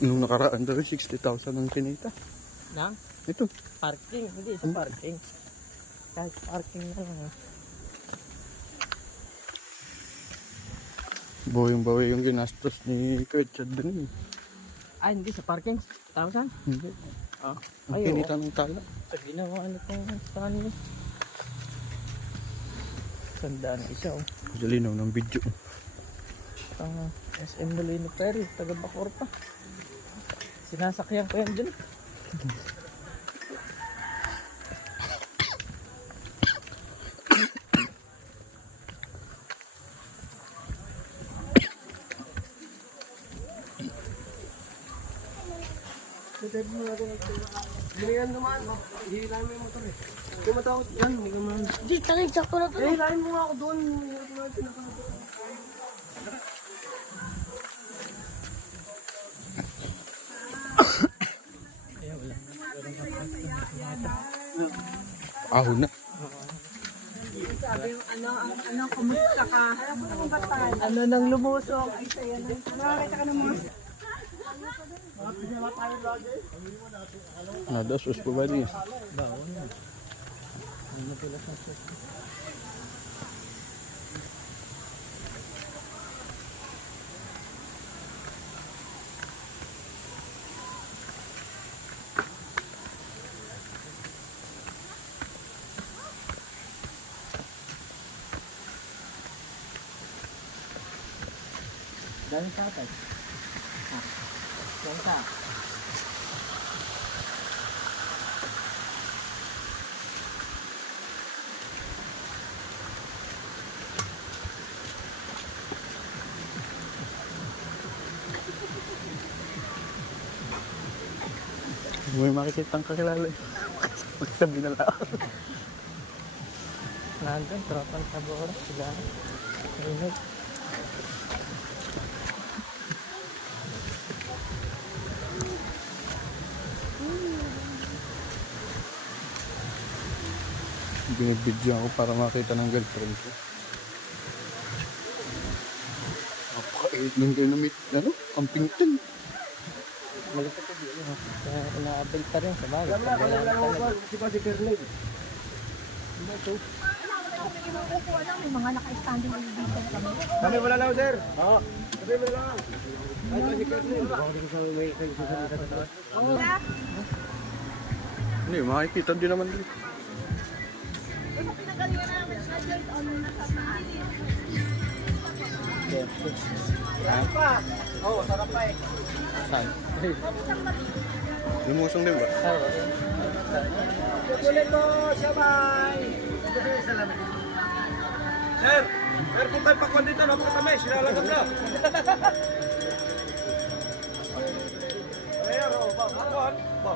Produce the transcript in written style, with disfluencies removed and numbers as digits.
Nung nakaraan daw, 60,000 ang kinita. Nang? Ito. Parking, hindi sa parking. Kahit parking na lang. Buwing-bawi yung ginastos ni Kuya Chad dun. Ay, hindi sa parking. Tama. Hindi. Ah. Ang kinita ng tala. Sa ginawa ano pong saan niya. Sandaan isa oh. Linaw ng video. SM Molino Ferry, taga Bacoor pa. Sinasakyan ko yan dyan. Ganyan naman, hihilahin mo yung motor eh. Kung matawag yan, hindi ka man. Di, talay, sakto na to. Hihilahin mo nga ako doon. Ahon na. Sabi yung kumusta ka? Ano nang lumusok? Nakakita ka ng mga... Nada, sus pa ba niya? Bawon na. Ang matulas ng sus. Dahil sa atay. Dahil sa May makikita ang kakilala eh. Magsabi na lang. nandun, tropang sabor. Sila. Init. Binibidyo ako para makita ng girlfriend ko. Napakait ng dynamite. Ano? Ang pingtin. Malapit ko dito. Kaya inaabil pa rin sa bagay. Si Pasi Kernel. May mga naka-standing elevator kami. Kami wala lang, sir. Oo. Kami wala lang. Ay, Pasi Kernel. Hindi, makikita din naman dito. Ito pinagalingan namin sa George, ano nasa taas. Sarap pa. Oo, sarap pa eh. Saan? Lumusong din ba? Oo. Ulit mo, sabay. Sir, meron po tayo pakwan dito, napakatami, sinalagam na. Ayan, o, ba,